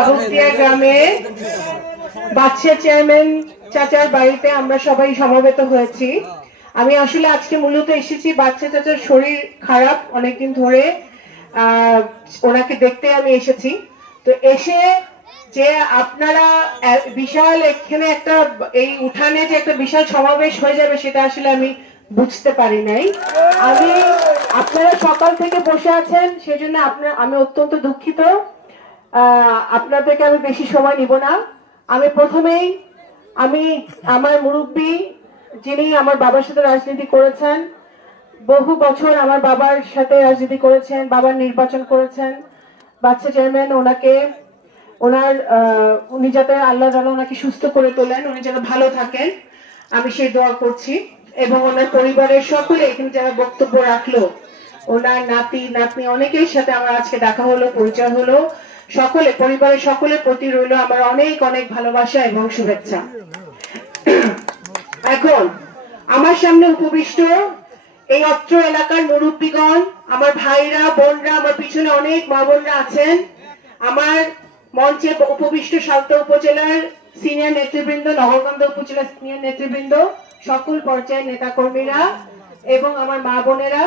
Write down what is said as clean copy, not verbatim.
আবুদিয়া গ্রামে বাচ্চা চেয়ারম্যান চাচার বাড়িতে আমরা সবাই সমবেত হয়েছি। আমি আসলে আজকে মূলত এসেছি, বাচ্চা চাচার শরীর খারাপ অনেকদিন ধরে, ওনাকে দেখতে আমি এসেছি। তো এসে যে আপনারা বিশাল এখানে একটা এই উঠানে যে একটা বিশাল সমাবেশ হয়ে যাবে সেটা আসলে আমি বুঝতে পারি নাই। আপনারা সকাল থেকে বসে আছেন, সেজন্য আমি অত্যন্ত দুঃখিত। আপনাদেরকে আমি বেশি সময় নিব না। আমি প্রথমেই আমার মুরব্বী, যিনি আমার বাবার সাথে রাজনীতি করেছেন, বহু বছর আমার বাবার সাথে রাজনীতি করেছেন, বাবার নির্বাচন করেছেন, বাচ্চা চেয়ারম্যান, উনি যাতে আল্লাহ তাআলা ওনাকে সুস্থ করে তোলেন, উনি যেন ভালো থাকেন, আমি সেই দোয়া করছি। এবং ওনার পরিবারের সকলে এখানে যারা বক্তব্য রাখলো, ওনার নাতি নাতনি অনেকের সাথে আমার আজকে দেখা হলো, পরিচয় হলো, পরিবারের সকলের প্রতি রইল আমার অনেক অনেক ভালোবাসা এবং শুভেচ্ছা। এখন আমার সামনে উপবিষ্ট এই অত্র এলাকার মুরব্বীগণ, আমার ভাইরা, বোনরা, আমার পিছনে অনেক মা বোনরা আছেন, আমার মঞ্চে উপবিষ্ট সালতা উপজেলার সিনিয়র নেতৃবৃন্দ, নগরকান্দা উপজেলার সিনিয়র নেতৃবৃন্দ, সকল পর্যায়ের নেতা কর্মীরা এবং আমার মা বোনেরা,